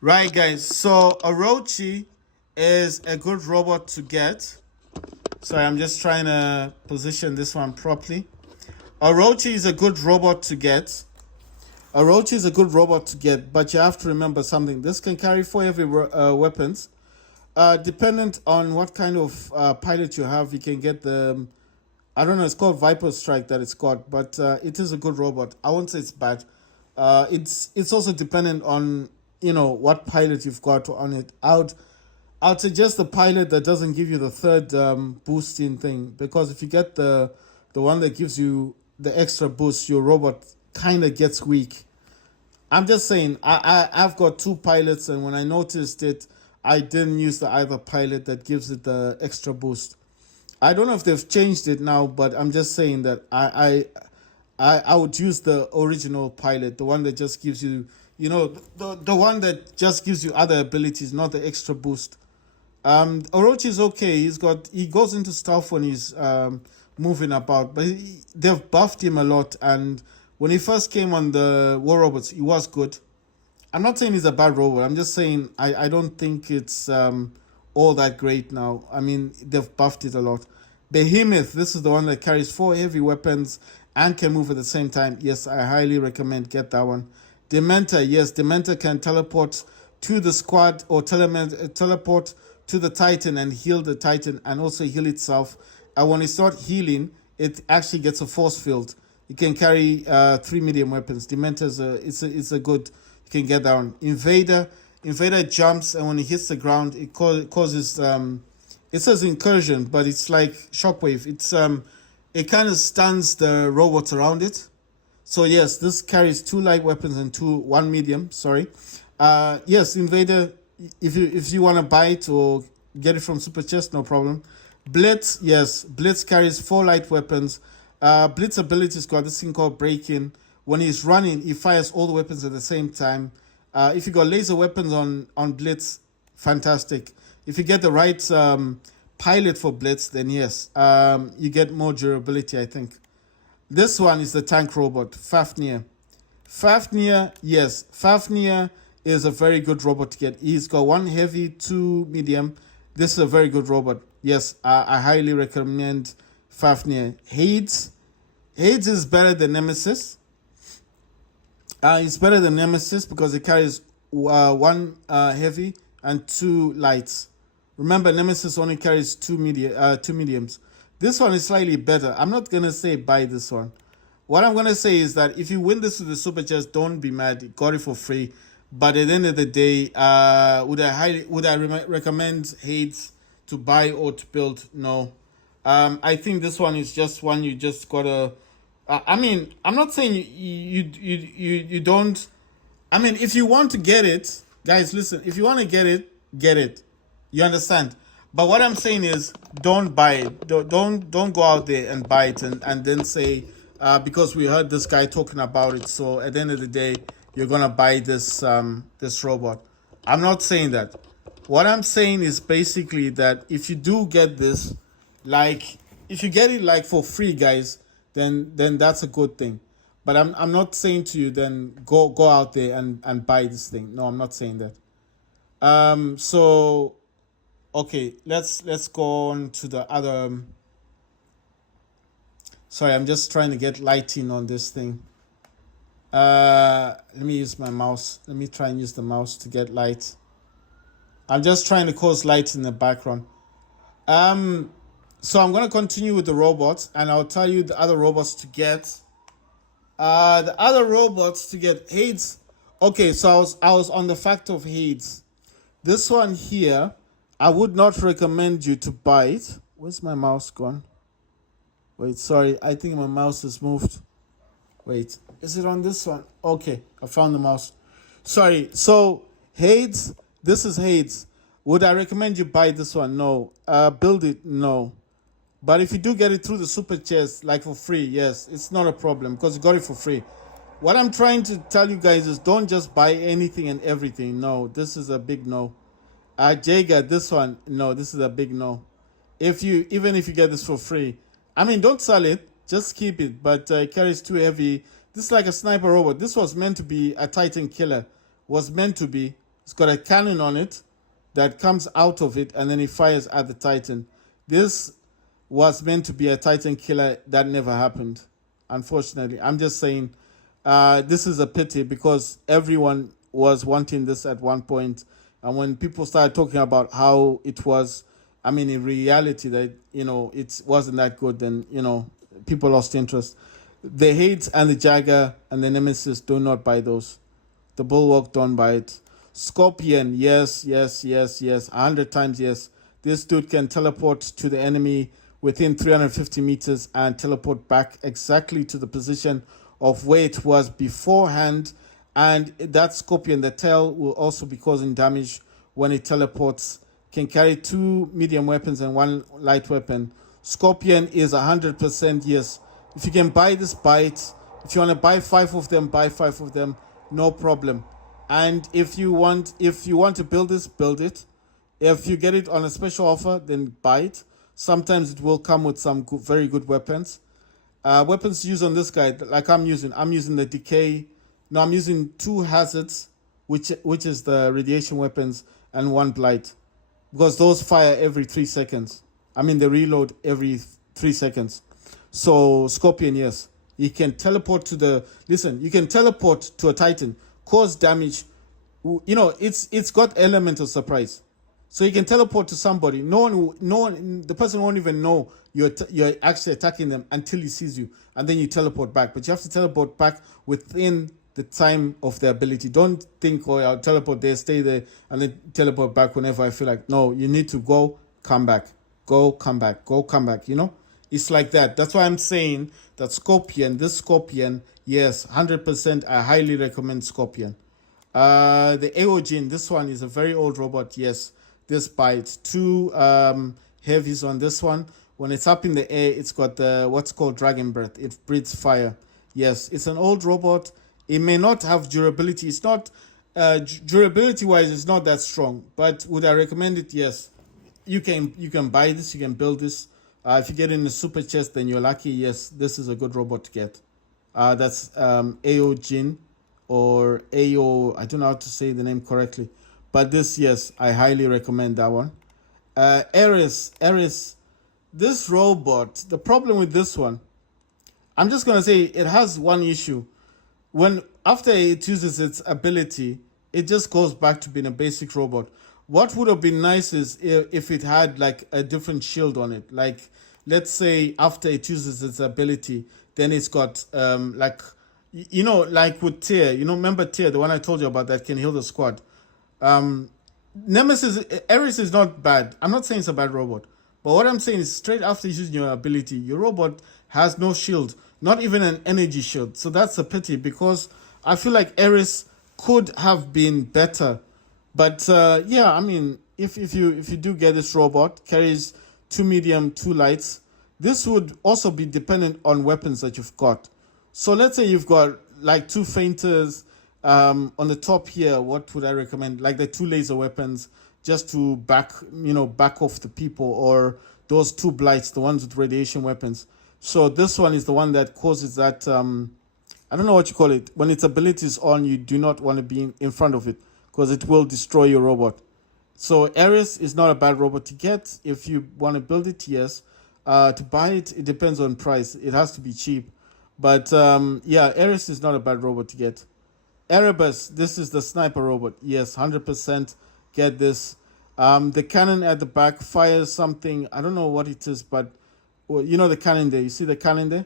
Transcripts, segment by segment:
Right, guys. So Orochi is a good robot to get. Sorry, I'm just trying to position this one properly. Orochi is a good robot to get. Orochi is a good robot to get, but you have to remember something. This can carry four heavy weapons. Dependent on what kind of pilot you have, you can get the. I don't know. It's called Viper Strike that it's got, but it is a good robot. I won't say it's bad. It's also dependent on what pilot you've got on it. I'd suggest the pilot that doesn't give you the third boosting thing, because if you get the one that gives you the extra boost, your robot kind of gets weak. I'm just saying, I've got two pilots, and when I noticed it, I didn't use the either pilot that gives it the extra boost. I don't know if they've changed it now, but I'm just saying that I would use the original pilot, the one that just gives you, the one that just gives you other abilities, not the extra boost. Orochi is okay. He goes into stuff when he's moving about, but they've buffed him a lot. And when he first came on the War Robots, he was good. I'm not saying he's a bad robot. I'm just saying I don't think it's all that great now. I mean, they've buffed it a lot. Behemoth, this is the one that carries four heavy weapons and can move at the same time. Yes, I highly recommend get that one. Dementor, yes, Dementor can teleport to the squad or teleport to the Titan and heal the Titan and also heal itself. And when it's not healing, it actually gets a force field. You can carry three medium weapons. Dementor is a good. You can get that one. Invader jumps, and when he hits the ground, it causes it says incursion, but it's like shockwave. It kind of stuns the robots around it. So yes, this carries two light weapons and one medium. Sorry. Yes, Invader. If you want to buy it or get it from Super Chest, no problem. Blitz, yes, Blitz carries four light weapons. Blitz ability's got this thing called break-in. When he's running, he fires all the weapons at the same time. If you got laser weapons on Blitz, fantastic. If you get the right pilot for Blitz, then yes, you get more durability, I think. This one is the tank robot, Fafnir. Fafnir, yes, Fafnir is a very good robot to get. He's got one heavy, two medium. This is a very good robot. Yes, I highly recommend Fafnir. Hades is better than Nemesis. It's better than Nemesis because it carries one heavy and two lights. Remember, Nemesis only carries two mediums. This one is slightly better. I'm not gonna say buy this one. What I'm gonna say is that if you win this with the Super Chest, don't be mad. You got it for free. But at the end of the day, would I recommend Hades to buy or to build? No. I think this one is just one you just gotta. I mean, I'm not saying you don't. I mean, if you want to get it, guys, listen. If you want to get it, get it. You understand? But what I'm saying is, don't buy it. Don't go out there and buy it and then say because we heard this guy talking about it. So at the end of the day, you're gonna buy this robot. I'm not saying that. What I'm saying is basically that if you do get this, like if you get it like for free, guys, then that's a good thing. But I'm not saying to you then go out there and buy this thing. No, I'm not saying that. So okay, let's go on to the other. Sorry, I'm just trying to get lighting on this thing. Let me use my mouse. Let me try and use the mouse to get light. I'm just trying to cause light in the background. So I'm gonna continue with the robots, and I'll tell you the other robots to get. The other robots to get Hades. Okay, so I was on the fact of Hades. This one here, I would not recommend you to buy it. Where's my mouse gone? Wait, sorry, I think my mouse has moved. Wait, is it on this one? Okay, I found the mouse. Sorry, so Hades, this is Hades. Would I recommend you buy this one? No. Build it? No. But if you do get it through the Super Chest, like for free, yes, it's not a problem because you got it for free. What I'm trying to tell you guys is don't just buy anything and everything. No, this is a big no. Jager, this one, no, this is a big no. Even if you get this for free, I mean, don't sell it, just keep it. But it carries too heavy. This is like a sniper robot. This was meant to be a Titan killer. Was meant to be. It's got a cannon on it that comes out of it, and then it fires at the Titan. This was meant to be a Titan killer. That never happened, unfortunately. I'm just saying, this is a pity because everyone was wanting this at one point, and when people started talking about how it was, I mean, in reality, that it wasn't that good, then people lost interest. The Hades and the Jagger and the Nemesis do not buy those. The Bulwark don't buy it. Scorpion, yes, yes, yes, yes, 100 times yes. This dude can teleport to the enemy within 350 meters and teleport back exactly to the position of where it was beforehand. And that Scorpion, the tail, will also be causing damage when it teleports. Can carry 2 medium weapons and 1 light weapon. Scorpion is 100% yes. If you can buy this, buy it. If you want to buy 5 of them, buy 5 of them. No problem. And if you want to build this, build it. If you get it on a special offer, then buy it. Sometimes it will come with some very good weapons. Weapons used on this guy, like I'm using the decay. No, I'm using 2 hazards, which is the radiation weapons, and 1 blight, because those fire every 3 seconds. I mean, they reload every 3 seconds. So Scorpion, yes, you can teleport to the. Listen, you can teleport to a Titan, cause damage. It's got element of surprise. So you can teleport to somebody. No one, the person won't even know you're actually attacking them until he sees you, and then you teleport back. But you have to teleport back within the time of the ability. Don't think, oh, I'll teleport there, stay there, and then teleport back whenever I feel like. No, you need to go, come back, go, come back, go, come back. It's like that. That's why I'm saying that this Scorpion, yes, 100%. I highly recommend Scorpion. The Aeojin, this one is a very old robot. Yes, this bites 2 heavies on this one. When it's up in the air, it's got what's called dragon breath. It breathes fire. Yes, it's an old robot. It may not have durability. It's not durability wise. It's not that strong. But would I recommend it? Yes, you can buy this. You can build this. If you get in a super chest, then you're lucky. Yes, this is a good robot to get. That's Aeojin or Ao. I don't know how to say the name correctly. But this, yes, I highly recommend that one. Ares, this robot, the problem with this one, I'm just going to say it has one issue. After it uses its ability, it just goes back to being a basic robot. What would have been nice is if it had like a different shield on it. Like, let's say after it uses its ability, then it's got like with Tyr. Remember Tyr, the one I told you about that can heal the squad. Nemesis, Ares is not bad. I'm not saying it's a bad robot. But what I'm saying is straight after using your ability, your robot has no shield, not even an energy shield. So that's a pity because I feel like Ares could have been better. But yeah, I mean, if you do get this robot, carries 2 medium, 2 lights, this would also be dependent on weapons that you've got. So let's say you've got like 2 fainters. On the top here, what would I recommend? Like the 2 laser weapons, just to back off the people, or those 2 blights, the ones with radiation weapons. So this one is the one that causes that. I don't know what you call it. When its ability is on, you do not want to be in front of it because it will destroy your robot. So Ares is not a bad robot to get if you want to build it. Yes, to buy it, it depends on price. It has to be cheap. But yeah, Ares is not a bad robot to get. Erebus, this is the sniper robot. Yes, 100% get this. The cannon at the back fires something. I don't know what it is, but the cannon there. You see the cannon there?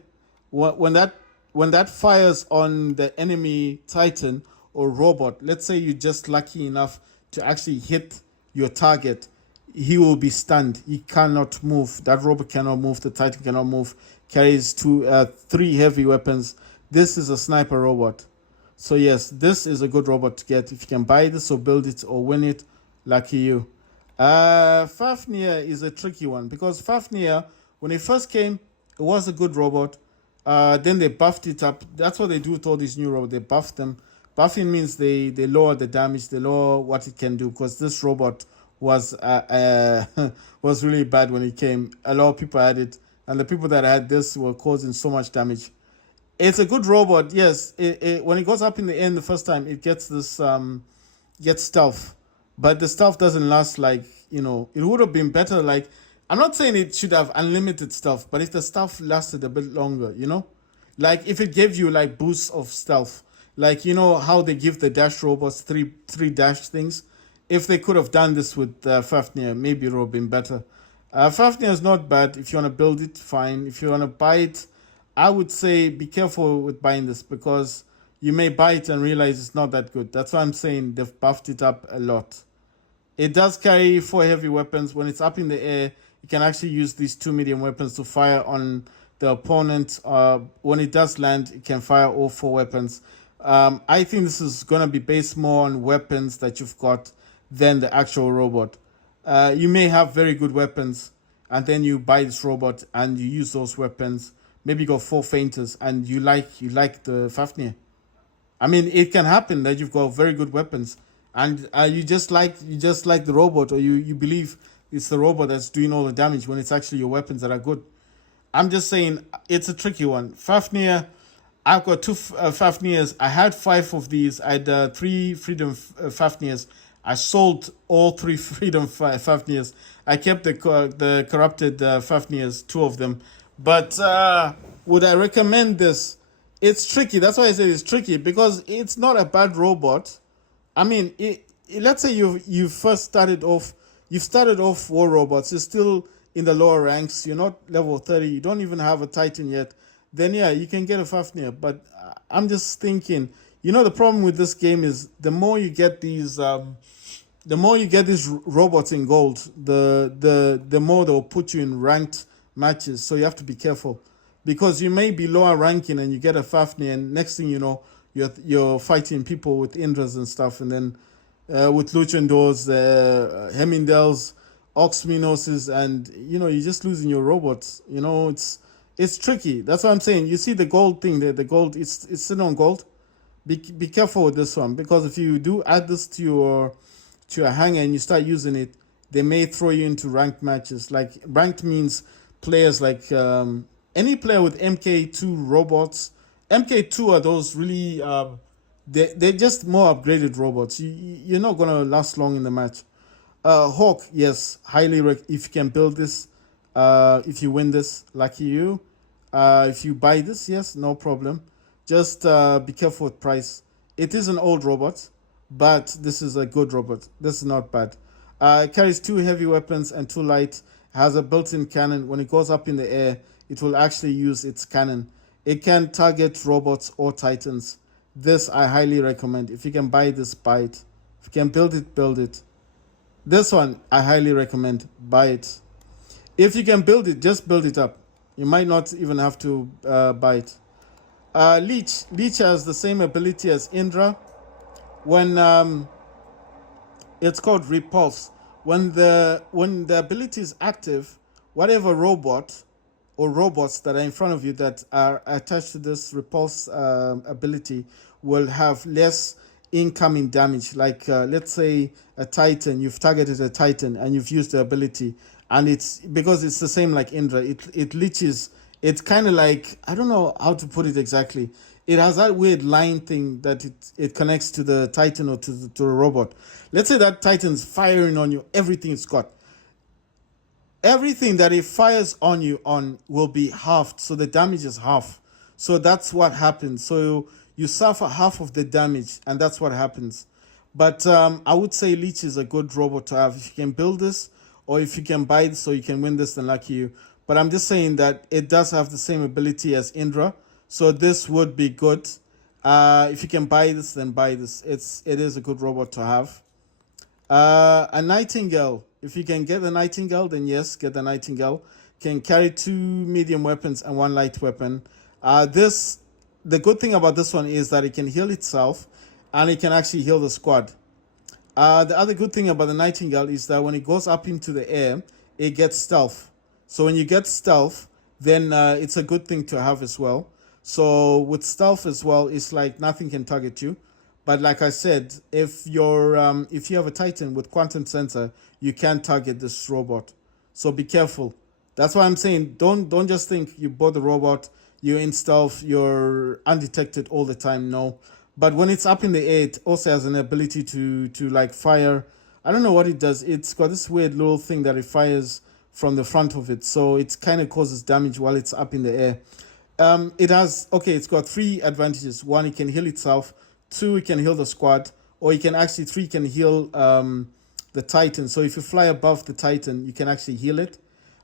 When that fires on the enemy Titan or robot, let's say you're just lucky enough to actually hit your target, he will be stunned. He cannot move. That robot cannot move. The Titan cannot move. Carries 3 heavy weapons. This is a sniper robot. So yes, this is a good robot to get. If you can buy this or build it or win it, lucky you. Fafnir is a tricky one because Fafnir, when it first came, it was a good robot. Then they buffed it up. That's what they do with all these new robots. They buff them. Buffing means they lower the damage, they lower what it can do, because this robot was was really bad when it came. A lot of people had it, and the people that had this were causing so much damage. It's a good robot, yes. When it goes up in the end the first time, it gets this get stealth, but the stealth doesn't last like, it would have been better. Like, I'm not saying it should have unlimited stuff, but if the stuff lasted a bit longer, like if it gave you like boosts of stealth, like how they give the dash robots three dash things. If they could have done this with Fafnir, maybe it would have been better. Fafnir is not bad. If you want to build it, fine. If you want to buy it, I would say be careful with buying this because you may buy it and realize it's not that good. That's why I'm saying they've buffed it up a lot. It does carry 4 heavy weapons. When it's up in the air, you can actually use these 2 medium weapons to fire on the opponent. When it does land, it can fire all 4 weapons. I think this is going to be based more on weapons that you've got than the actual robot. You may have very good weapons, and then you buy this robot and you use those weapons. Maybe you got 4 fainters, and you like the Fafnir. I mean, it can happen that you've got very good weapons, and you just like the robot, or you believe it's the robot that's doing all the damage when it's actually your weapons that are good. I'm just saying it's a tricky one. Fafnir, I've got two Fafnirs. I had 5 of these. I had 3 Freedom Fafnirs. I sold all 3 Freedom Fafnirs. I kept the corrupted Fafnirs, 2 of them. But would I recommend this? It's tricky. That's why I say it's tricky because it's not a bad robot. I mean, let's say you first started off, you've started off war robots. You're still in the lower ranks. You're not level 30. You don't even have a Titan yet. Then yeah, you can get a Fafnir. But I'm just thinking, the problem with this game is the more you get these robots in gold, the more they'll put you in ranked matches. So you have to be careful because you may be lower ranking and you get a Fafnir, and next thing you know, you're fighting people with Indras and stuff, and then with Luchandors, Hemindels, Oxminoses, and you're just losing your robots. It's tricky. That's what I'm saying. You see the gold thing there, the gold. It's sitting on gold. Be careful with this one because if you do add this to your hanger and you start using it, they may throw you into ranked matches. Like ranked means players like any player with MK2 robots. MK2 are those really they're just more upgraded robots. You're not gonna last long in the match. Hawk, yes, if you can build this, if you win this, lucky you. If you buy this, yes, no problem. Just be careful with price. It is an old robot, but this is a good robot. This is not bad. It carries 2 heavy weapons and 2 light. Has a built-in cannon. When it goes up in the air, it will actually use its cannon. It can target robots or titans. This I highly recommend. If you can buy this, buy it. If you can build it, build it. This one I highly recommend. Buy it. If you can build it, just build it up. You might not even have to buy it. Leech has the same ability as Indra. When it's called repulse. When the ability is active, whatever robot or robots that are in front of you that are attached to this repulse ability will have less incoming damage. Like let's say a Titan, you've targeted a Titan and you've used the ability, and it's because it's the same like Indra. It leeches. It's kind of like, I don't know how to put it exactly. It has that weird line thing that it connects to the Titan or to a robot. Let's say that Titan's firing on you. Everything that it fires on you on will be halved, so the damage is half. So that's what happens. So you suffer half of the damage, and that's what happens. But I would say Leech is a good robot to have. If you can build this, or if you can buy this so you can win this, then lucky you. But I'm just saying that it does have the same ability as Indra, so this would be good. If you can buy this, then buy this. It is a good robot to have. A Nightingale. If you can get the Nightingale, then yes, get the Nightingale. Can carry 2 medium weapons and 1 light weapon. The good thing about this one is that it can heal itself, and it can actually heal the squad. The other good thing about the Nightingale is that when it goes up into the air, it gets stealth. So when you get stealth, then it's a good thing to have as well. So with stealth as well, it's like nothing can target you. But like I said, if you have a Titan with quantum sensor, you can target this robot. So be careful. That's why I'm saying don't just think you bought the robot, you're in stealth, you're undetected all the time. No. But when it's up in the air, it also has an ability to like fire. I don't know what it does. It's got this weird little thing that it fires from the front of it, so it kind of causes damage while it's up in the air. It has, okay, it's got three advantages. One, it can heal itself. Two, it can heal the squad. Or you can actually, three, can heal the Titan. So if you fly above the Titan, you can actually heal it.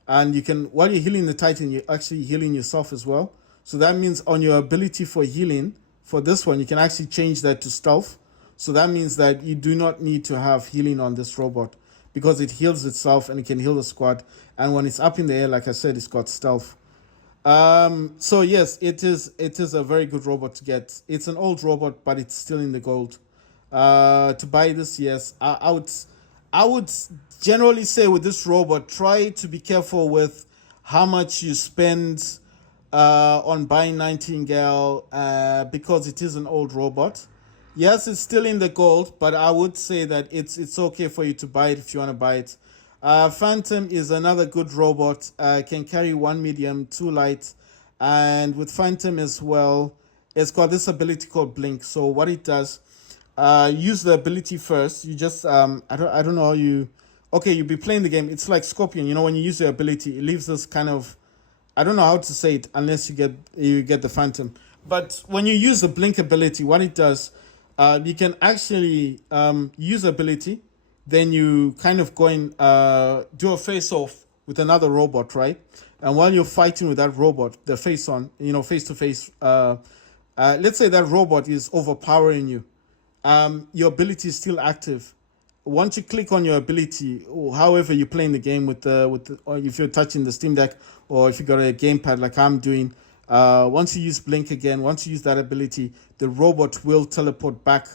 And you can, while you're healing the Titan, you're actually healing yourself as well. So that means on your ability for healing, for this one, you can actually change that to stealth. So that means that you do not need to have healing on this robot because it heals itself and it can heal the squad. And when it's up in the air, like I said, it's got stealth. So yes, it is a very good robot to get. It's an old robot, but it's still in the gold. To buy this, yes, I would generally say with this robot, try to be careful with how much you spend on buying Nightingale because it is an old robot. Yes, it's still in the gold, but I would say that it's okay for you to buy it if you want to buy it. Phantom is another good robot. Can carry one medium, two light, and with Phantom as well, it's got this ability called Blink. So what it does, use the ability first. You just I don't know how you. Okay, you'll be playing the game. It's like Scorpion. You know, when you use your ability, it leaves this kind of, I don't know how to say it unless you get the Phantom. But when you use the Blink ability, what it does, you can actually use ability, then you kind of go and do a face off with another robot, right? And while you're fighting with that robot, the face on, face to face, let's say that robot is overpowering you. Your ability is still active. Once you click on your ability, or however you're playing the game or if you're touching the Steam Deck, or if you got a gamepad like I'm doing, once you use Blink again, once you use that ability, the robot will teleport back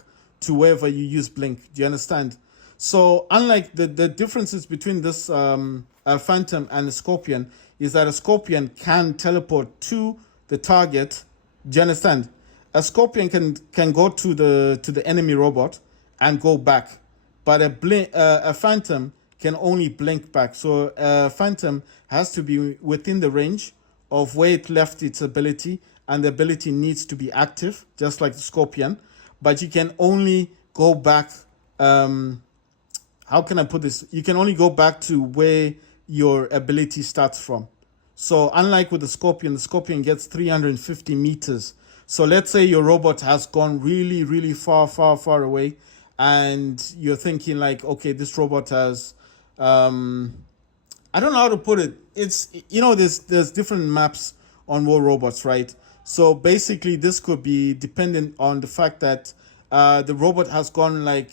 to wherever you use Blink. Do you understand? So unlike the differences between this Phantom and a Scorpion is that a Scorpion can teleport to the target. Do you understand? A Scorpion can go to the enemy robot and go back, but a Phantom can only blink back. So a Phantom has to be within the range of where it left its ability, and the ability needs to be active, just like the Scorpion. But you can only go back. How can I put this? You can only go back to where your ability starts from. So unlike with the Scorpion gets 350 meters. So let's say your robot has gone really, really far, far, far away, and you're thinking like, okay, this robot has, I don't know how to put it. It's, there's different maps on War Robots, right? So basically, this could be dependent on the fact that the robot has gone like,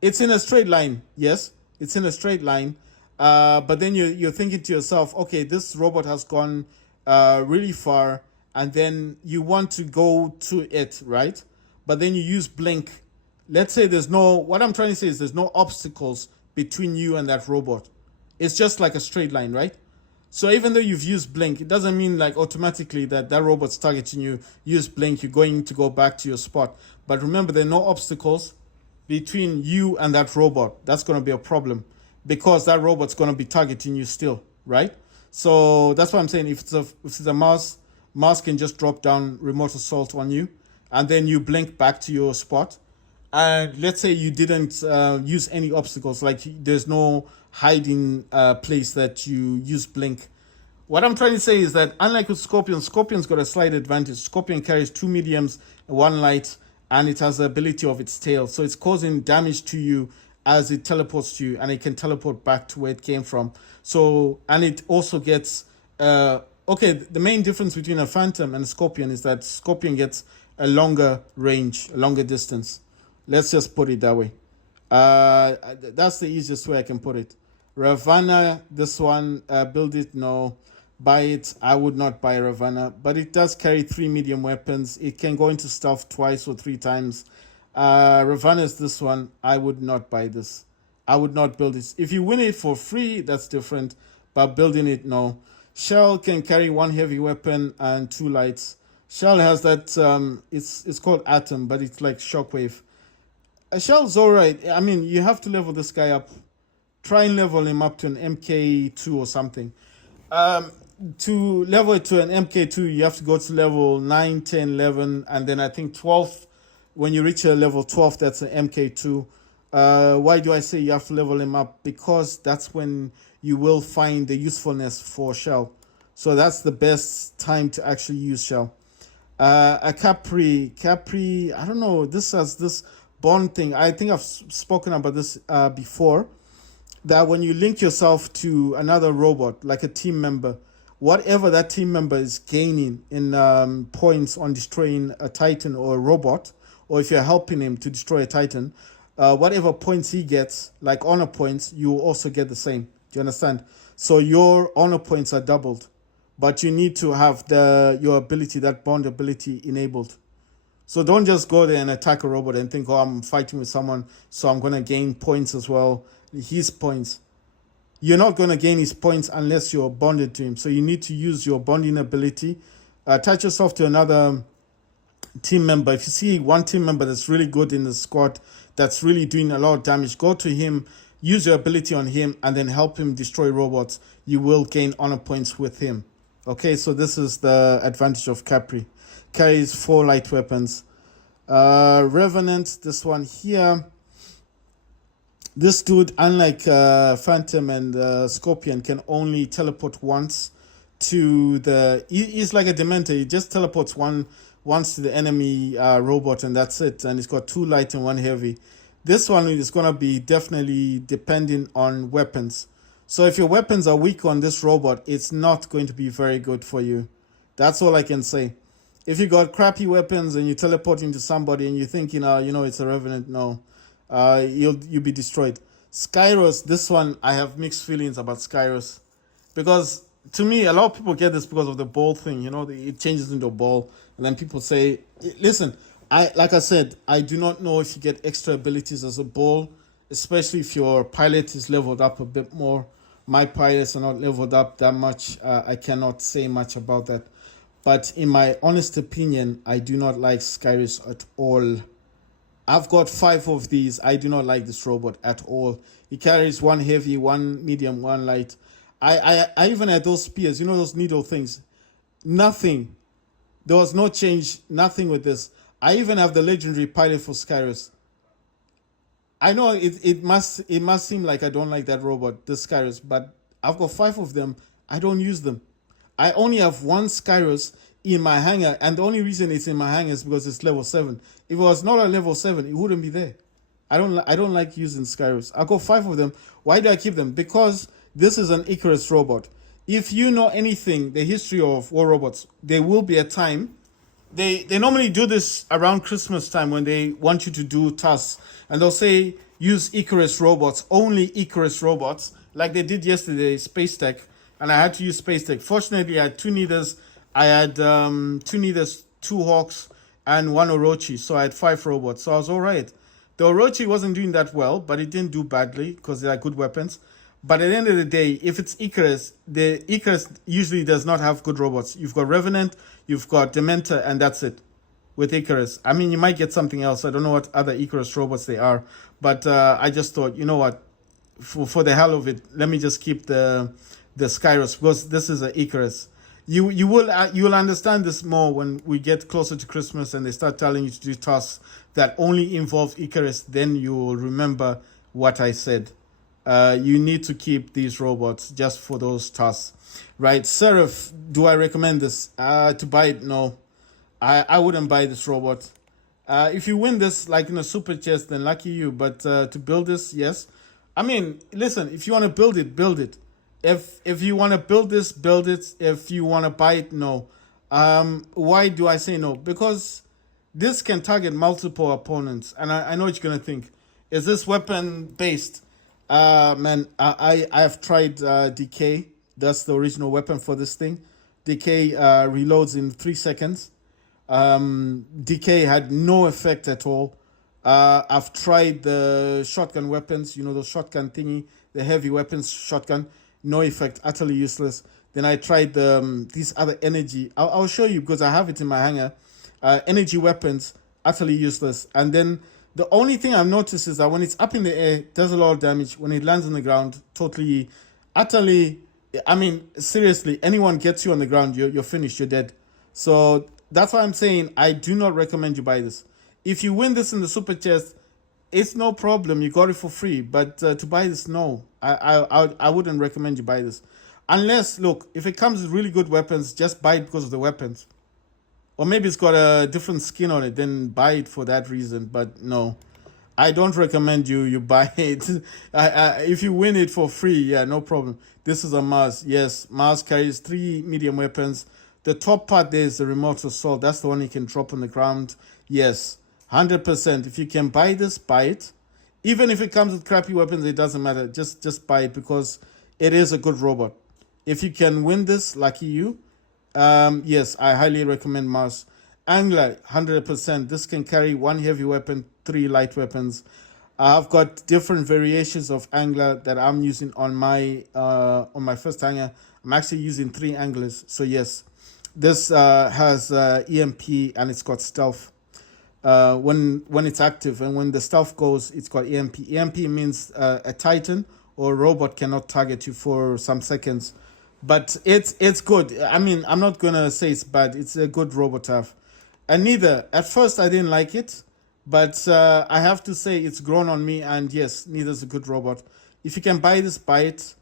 it's in a straight line. Yes, it's in a straight line. But then you're thinking to yourself, okay, this robot has gone really far, and then you want to go to it, right? But then you use Blink. Let's say what I'm trying to say is there's no obstacles between you and that robot. It's just like a straight line, right? So even though you've used Blink, it doesn't mean like automatically that robot's targeting you. Use Blink, you're going to go back to your spot. But remember, there are no obstacles between you and that robot. That's going to be a problem because that robot's going to be targeting you still, right? So that's what I'm saying. If it's a mouse can just drop down remote assault on you, and then you blink back to your spot. And let's say you didn't use any obstacles, like there's no hiding place that you use Blink. What I'm trying to say is that unlike with Scorpion's got a slight advantage. Scorpion carries two mediums, one light, and it has the ability of its tail. So it's causing damage to you as it teleports to you, and it can teleport back to where it came from. So, and it also gets, okay, the main difference between a Phantom and a Scorpion is that Scorpion gets a longer range, a longer distance. Let's just put it that way. That's the easiest way I can put it. Ravana, this one, build it, no. Buy it, I would not buy Ravana, but it does carry three medium weapons. It can go into stealth twice or three times. Ravana is this one. I would not buy this. I would not build this. If you win it for free, that's different, but building it, no. Shell can carry one heavy weapon and two lights. Shell has that, it's called Atom, but it's like Shockwave. Shell's alright. I mean, you have to level this guy up. Try and level him up to an MK2 or something. To level it to an MK2, you have to go to level 9, 10, 11, and then I think 12. when you reach a level 12, that's an MK2. Why do I say you have to level him up? Because that's when you will find the usefulness for Shell. So that's the best time to actually use Shell. A Capri, I don't know. This has this bond thing. I think I've spoken about this before. That when you link yourself to another robot, like a team member, whatever that team member is gaining in points on destroying a Titan or a robot, or if you're helping him to destroy a Titan, whatever points he gets, like honor points, you will also get the same. Do you understand? So your honor points are doubled, but you need to have your ability, that bond ability, enabled. So don't just go there and attack a robot and think, oh, I'm fighting with someone, so I'm going to gain points as well. His points. You're not going to gain his points unless you're bonded to him. So you need to use your bonding ability. Attach yourself to another team member. If you see one team member that's really good in the squad, that's really doing a lot of damage, go to him, use your ability on him, and then help him destroy robots. You will gain honor points with him. Okay, so this is the advantage of Capri. Carries 4 light weapons. Revenant, this one here. This dude, unlike Phantom and Scorpion, can only teleport once to the... He's like a Dementor. He just teleports once to the enemy robot, and that's it. And he's got 2 light and 1 heavy. This one is going to be definitely depending on weapons. So if your weapons are weak on this robot, it's not going to be very good for you. That's all I can say. If you got crappy weapons and you teleport into somebody and you're thinking, it's a Revenant, no. You'll be destroyed. Skyros, this one, I have mixed feelings about Skyros. Because, to me, a lot of people get this because of the ball thing. It changes into a ball. And then people say, listen, like I said, I do not know if you get extra abilities as a ball, especially if your pilot is leveled up a bit more. My pilots are not leveled up that much. I cannot say much about that. But in my honest opinion, I do not like Skyros at all. I've got 5 of these. I do not like this robot at all. He carries 1 heavy, 1 medium, 1 light. I even had those spears, those needle things. Nothing. There was no change, nothing with this. I even have the legendary pilot for Skyros. I know it must seem like I don't like that robot, this Skyros, but I've got 5 of them. I don't use them. I only have 1 Skyros in my hangar, and the only reason it's in my hangar is because it's level 7. If it was not a level 7, it wouldn't be there. I don't like using Skyros. I got 5 of them. Why do I keep them? Because this is an Icarus robot. If you know anything, the history of war robots, there will be a time. They normally do this around Christmas time when they want you to do tasks. And they'll say, use Icarus robots, only Icarus robots, like they did yesterday, Space Tech. And I had to use Space Tech. Fortunately, I had 2 Neithers. I had 2 Neithers, 2 Hawks, and 1 Orochi. So I had 5 robots. So I was all right. The Orochi wasn't doing that well, but it didn't do badly because they are good weapons. But at the end of the day, if it's Icarus, the Icarus usually does not have good robots. You've got Revenant, you've got Dementor, and that's it with Icarus. I mean, you might get something else. I don't know what other Icarus robots they are. But I just thought, you know what? For the hell of it, let me just keep the Skyros, because this is an Icarus. You will understand this more when we get closer to Christmas and they start telling you to do tasks that only involve Icarus. Then you will remember what I said. You need to keep these robots just for those tasks, right? Seraph, do I recommend this? To buy it? No, I wouldn't buy this robot. If you win this like in a super chest, then lucky you. But to build this, yes. I mean, listen, if you want to build it, build it. If you want to build this, build it. If you want to buy it, no. Why do I say no? Because this can target multiple opponents. And I know what you're going to think. Is this weapon based? Man, I have tried Decay. That's the original weapon for this thing. Decay reloads in 3 seconds. Decay had no effect at all. I've tried the shotgun weapons, those shotgun thingy, the heavy weapons shotgun. No effect, utterly useless. Then I tried these other energy. I'll show you because I have it in my hangar. Energy weapons, utterly useless. And then the only thing I've noticed is that when it's up in the air, it does a lot of damage. When it lands on the ground, totally, utterly, I mean, seriously, anyone gets you on the ground, you're finished, you're dead. So that's why I'm saying I do not recommend you buy this. If you win this in the super chest, it's no problem. You got it for free. But to buy this, no, I wouldn't recommend you buy this, unless look, if it comes with really good weapons, just buy it because of the weapons, or maybe it's got a different skin on it, then buy it for that reason. But no, I don't recommend you buy it. If you win it for free, yeah, no problem. This is a Mars. Yes, Mars carries 3 medium weapons. The top part there is the remote assault. That's the one you can drop on the ground. Yes, 100%. If you can buy this, buy it. Even if it comes with crappy weapons, it doesn't matter. Just buy it because it is a good robot. If you can win this, lucky you. Yes, I highly recommend Mars. Angler, 100%. This can carry 1 heavy weapon, 3 light weapons. I've got different variations of angler that I'm using on my first hanger. I'm actually using 3 anglers. So yes, this has EMP and it's got stealth. When it's active, and when the stealth goes, it's got EMP. EMP means a Titan or a robot cannot target you for some seconds. But it's good. I mean, I'm not gonna say it's bad. It's a good robot to have. And neither at first I didn't like it, but I have to say it's grown on me. And yes, neither's a good robot. If you can buy this, buy it.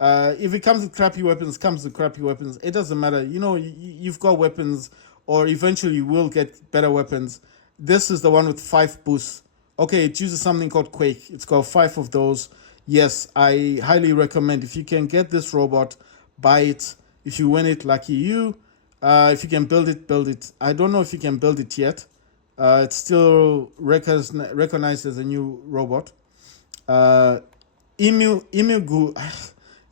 If it comes with crappy weapons, comes with crappy weapons. It doesn't matter. You know, you've got weapons, or eventually you will get better weapons. This is the one with 5 boosts. Okay, it uses something called Quake. It's got 5 of those. Yes, I highly recommend. If you can get this robot, buy it. If you win it, lucky you. If you can build it, build it. I don't know if you can build it yet. It's still recognized as a new robot. Imugu.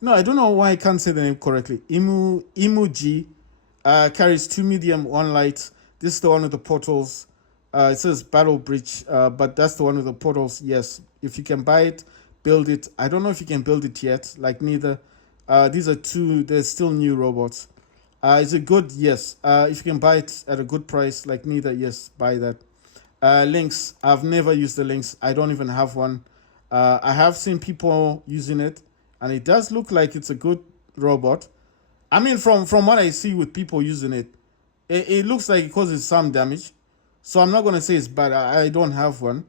No, I don't know why I can't say the name correctly. Imuji carries 2 medium, 1 light. This is the one with the portals. It says Battle Bridge, but that's the one with the portals. Yes, if you can buy it, build it. I don't know if you can build it yet. Like neither. These are 2. They're still new robots. Is it good? Yes. If you can buy it at a good price, like neither, yes, buy that. Lynx. I've never used the Lynx. I don't even have one. I have seen people using it, and it does look like it's a good robot. I mean, from what I see with people using it, it looks like it causes some damage. So I'm not going to say it's bad. I don't have one.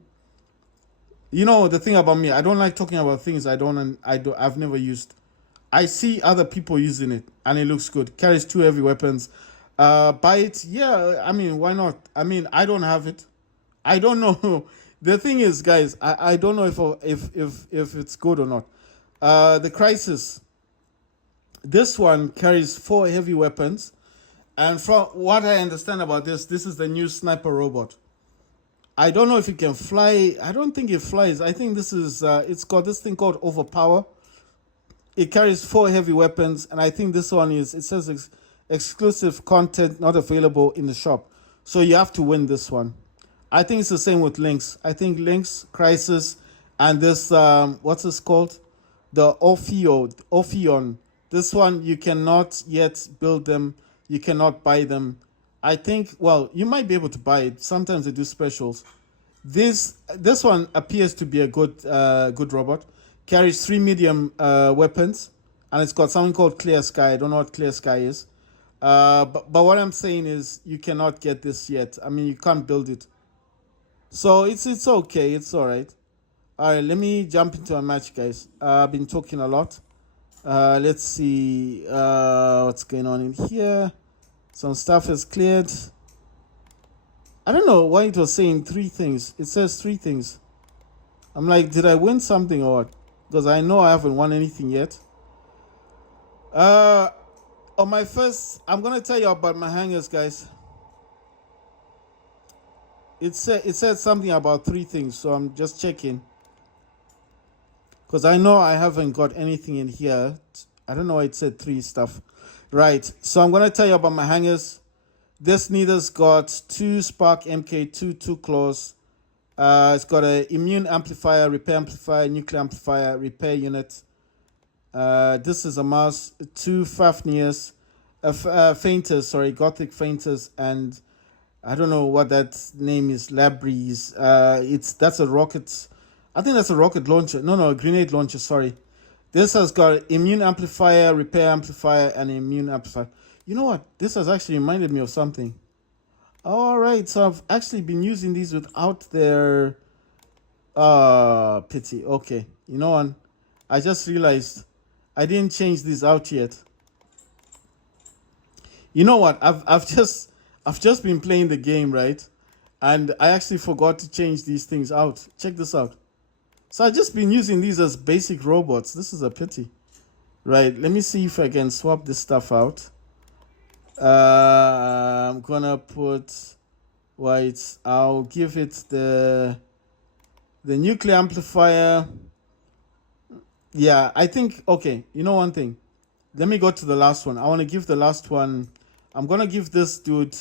You know, the thing about me, I don't like talking about things I've never used. I see other people using it, and it looks good. Carries 2 heavy weapons. Buy it? Yeah, I mean, why not? I mean, I don't have it. I don't know. The thing is, guys, I don't know if it's good or not. The Crisis. This one carries 4 heavy weapons. And from what I understand about this is the new sniper robot. I don't know if it can fly. I don't think it flies. I think this is, it's got this thing called Overpower. It carries 4 heavy weapons. And I think this one it says exclusive content not available in the shop. So you have to win this one. I think it's the same with Lynx. I think Lynx, Crisis, and this, what's this called? The Ophion. This one, you cannot yet build them. You cannot buy them. I think, well, you might be able to buy it. Sometimes they do specials. This one appears to be a good robot. Carries 3 medium weapons, and it's got something called Clear Sky. I don't know what Clear Sky is. But what I'm saying is you cannot get this yet. I mean, you can't build it. So it's okay. It's all right. All right, let me jump into a match, guys. I've been talking a lot. Let's see what's going on in here. Some stuff is cleared. I don't know why it was saying 3 things. It says 3 things. I'm like, did I win something or what? Because I know I haven't won anything yet. On my first, I'm going to tell you about my hangers, guys. It said something about 3 things, so I'm just checking. Because I know I haven't got anything in here. I don't know why it said 3 stuff. Right, so I'm going to tell you about my hangers. This neither's got 2 Spark MK2, 2 claws. It's got an immune amplifier, repair amplifier, nuclear amplifier, repair unit. This is a Mars, 2 Fafnirs, fainters, gothic fainters, and I don't know what that name is, Labries. That's a rocket. I think that's a rocket launcher. No, a grenade launcher, sorry. This has got immune amplifier, repair amplifier, and immune amplifier. You know what? This has actually reminded me of something. All right, so I've actually been using these without their pity. Okay, you know what? I just realized I didn't change these out yet. You know what? I've just been playing the game, right? And I actually forgot to change these things out. Check this out. So I've just been using these as basic robots. This is a pity. Right, let me see if I can swap this stuff out. I'm gonna put white. I'll give it the nuclear amplifier. Yeah, I think, okay, you know one thing. Let me go to the last one. I want to give the last one. I'm gonna give this dude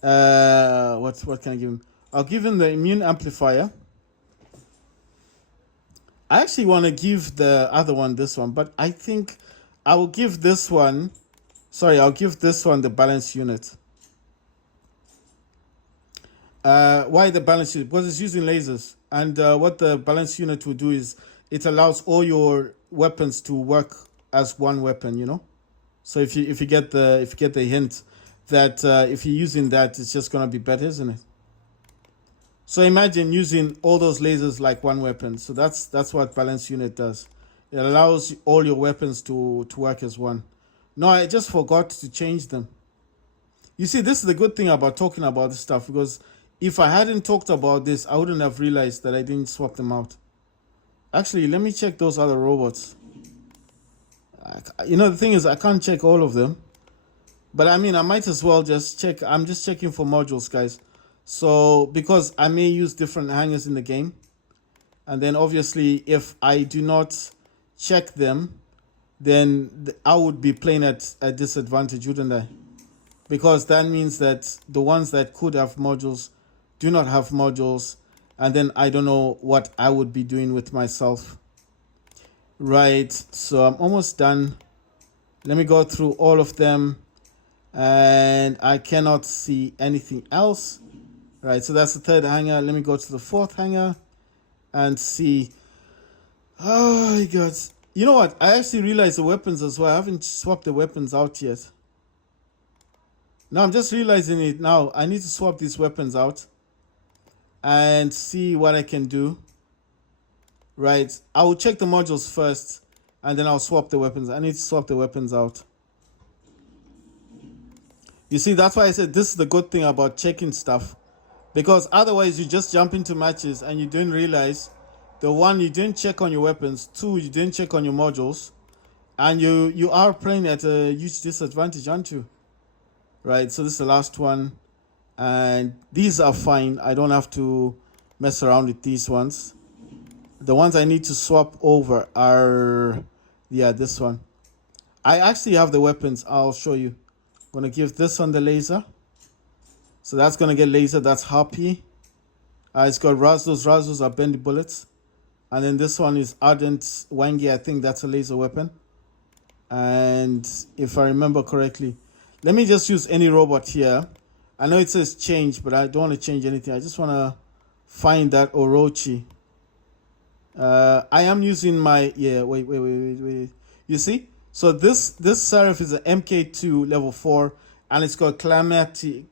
what can I give him? I'll give him the immune amplifier. I actually want to give the other one this one, but I think I will give this one, I'll give this one the balance unit. Why the balance unit? Because it's using lasers, and what the balance unit will do is it allows all your weapons to work as one weapon. You know, so if you get the hint that if you're using that, it's just gonna be better, isn't it? So imagine using all those lasers like one weapon. So that's what balance unit does. It allows all your weapons to work as one. No, I just forgot to change them. You see, this is the good thing about talking about this stuff, because if I hadn't talked about this, I wouldn't have realized that I didn't swap them out. Actually, let me check those other robots. You know, the thing is, I can't check all of them. But I mean, I might as well just check. I'm just checking for modules, guys. So, because I may use different hangers in the game. And then obviously, if I do not check them, then I would be playing at a disadvantage, wouldn't I? Because that means that the ones that could have modules do not have modules. And then I don't know what I would be doing with myself. Right, so I'm almost done. Let me go through all of them. And I cannot see anything else. Right, so that's the third hanger. Let me go to the fourth hanger and see. Oh my god. You know what? I actually realized the weapons as well. I haven't swapped the weapons out yet. Now I'm just realizing it now. I need to swap these weapons out and see what I can do. Right, I will check the modules first and then I'll swap the weapons. I need to swap the weapons out. You see, that's why I said this is the good thing about checking stuff. Because otherwise you just jump into matches and you didn't realize the one, you didn't check on your weapons, two, you didn't check on your modules, and you are playing at a huge disadvantage, aren't you? Right, so this is the last one, and these are fine. I don't have to mess around with these ones. The ones I need to swap over are, yeah, this one. I actually have the weapons. I'll show you. I'm gonna give this one the laser. So that's gonna get laser. That's Harpy. It's got Razzles. Razzles are bendy bullets. And then this one is Ardent Wangi. I think that's a laser weapon. And if I remember correctly, let me just use any robot here. I know it says change, but I don't want to change anything. I just want to find that Orochi. I am using my, yeah, wait. You see? So this Seraph is an MK2 level 4, and it's got Calamity.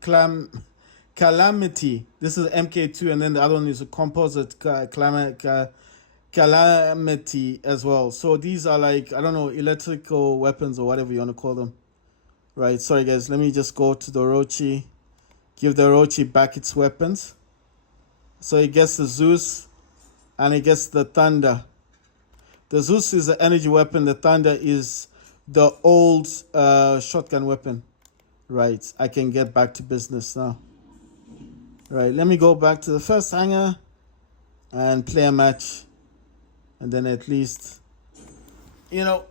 This is MK2, and then the other one is a composite Calamity as well. So these are like, I don't know, electrical weapons or whatever you want to call them. Right, sorry guys, let me just go to the Orochi. Give the Orochi back its weapons. So it gets the Zeus, and it gets the Thunder. The Zeus is an energy weapon. The Thunder is the old shotgun weapon. Right, I can get back to business now. Right, let me go back to the first hanger and play a match. And then at least, you know,